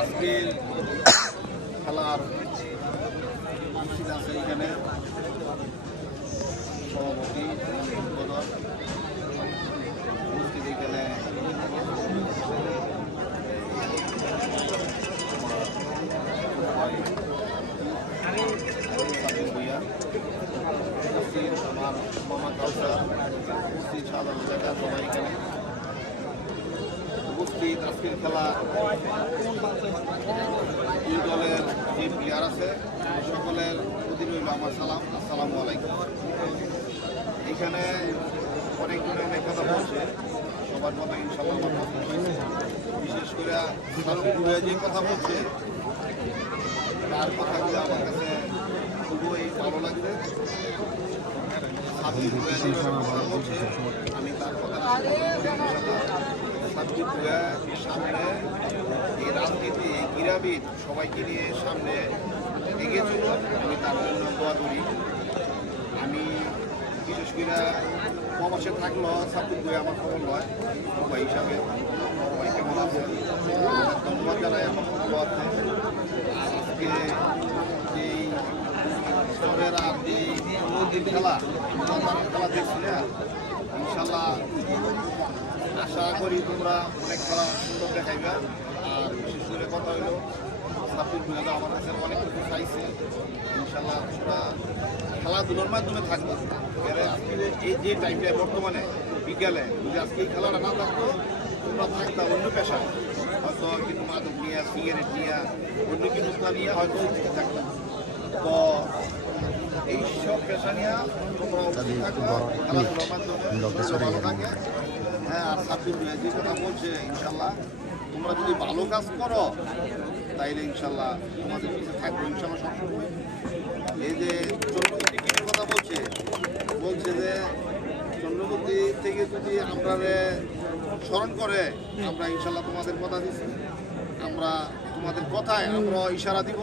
আজকের খেলার আছে এখানে সভাপতি উপস্থিত এখানে আমার মামা কাউসার উপস্থিত সাধারণ জায়গা সবাই এখানে উপস্থিত। আজকের খেলা দুই দলের যে প্লেয়ার আছে সকলের প্রতি রইল আমার সালাম, আসসালামু আলাইকুম। এখানে অনেকজনের অনেক কথা বলছে, সবার কথা ইনশাল্লাহ বিশেষ করে যে কথা বলছে তার কথাগুলো আমার কাছে খুবই ভালো লাগছে। বলছে আমি তার কথা সামনে এই রাজনীতি এই ক্রীড়াবিদ সবাইকে নিয়ে সামনে এগিয়ে চলব, আমি তার জন্য দোয়া করি। আমি বিশেষ করে প্রবাসে থাকলেও সাপোর্ট করে আমার খবর নয় সবাই হিসাবে সবাই কেমন আছে ধন্যবাদ জানাই আমার খবর আছে। আর আজকে যেই স্তরের আর যে নদীর খেলা দেখছি না, ইনশাল্লাহ আশা করি তোমরা অনেক খেলা সুন্দর দেখাইবে। আর বিশেষ করে কথা হইল সাপোর্ট ভূমিকা আমার কাছে অনেক কিছু চাইছে, ইনশাল্লাহ তোমরা খেলাধুলার মাধ্যমে থাকবে। এই যে টাইমটা বর্তমানে বিকেলে যদি আজকে এই খেলাটা না থাকতো তোমরা থাকতা অন্য পেশায়, হয়তো কিন্তু মাদক নিয়ে সিগারেট নিয়ে অন্য কিছু নিয়ে হয়তো থাকতাম। তো এইসব পেশা নিয়ে তোমরা থাকবা খেলাধুলার মাধ্যমে ভালো থাকে। হ্যাঁ, আর সাব্বির যে কথা বলছে ইনশাল্লাহ তোমরা যদি ভালো কাজ করো তাইলে ইনশাল্লাহ তোমাদের পিছিয়ে থাকবে ইনশাল্লাহ সবসময়। এই যে চন্দ্রবতী কিছু কথা বলছে যে চন্দ্রবতী থেকে যদি আমরা স্মরণ করে আমরা ইনশাল্লাহ তোমাদের কথা দিচ্ছি, আমরা তোমাদের কথায় আমরা ইশারা দিব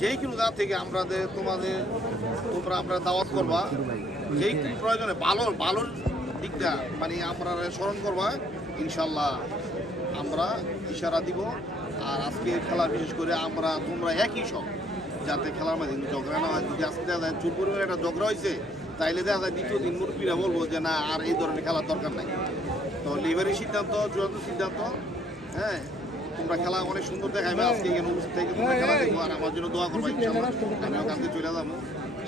যেই কোনো জায়গা থেকে তোমরা আমরা দাওয়াত করবা, যেই প্রয়োজনে ভালোর দিকটা মানে আমরা স্মরণ করবা, ইনশাল্লাহ আমরা ইশারা দিব। আর আজকে খেলা বিশেষ করে তোমরা একই সব যাতে খেলার মাঝে ঝগড়া না হয়। যদি আজকে দেখা যায় চুর পরিমাণে একটা ঝগড়া হয়েছে তাইলে দেখা যায় দ্বিতীয় দিন মুরব্বীরা বলবো যে না আর এই ধরনের খেলার দরকার নাই। তো লিভারের সিদ্ধান্ত চূড়ান্ত সিদ্ধান্ত। হ্যাঁ, তোমরা খেলা অনেক সুন্দর দেখাবে। আজকে এখানে উপস্থিত থেকে তোমরা খেলা দেখবো আর আমার জন্য দোয়া করবো ইনশাল্লাহ। আমিও কালকে চলে যাবো,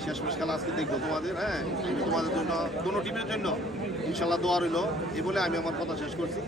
শেষমেশ খেলা আজকে দেখবো তোমাদের। হ্যাঁ, আমি তোমাদের জন্য কোনো টিমের জন্য ইনশাল্লাহ দোয়া রইল এই বলে আমি আমার কথা শেষ করছি।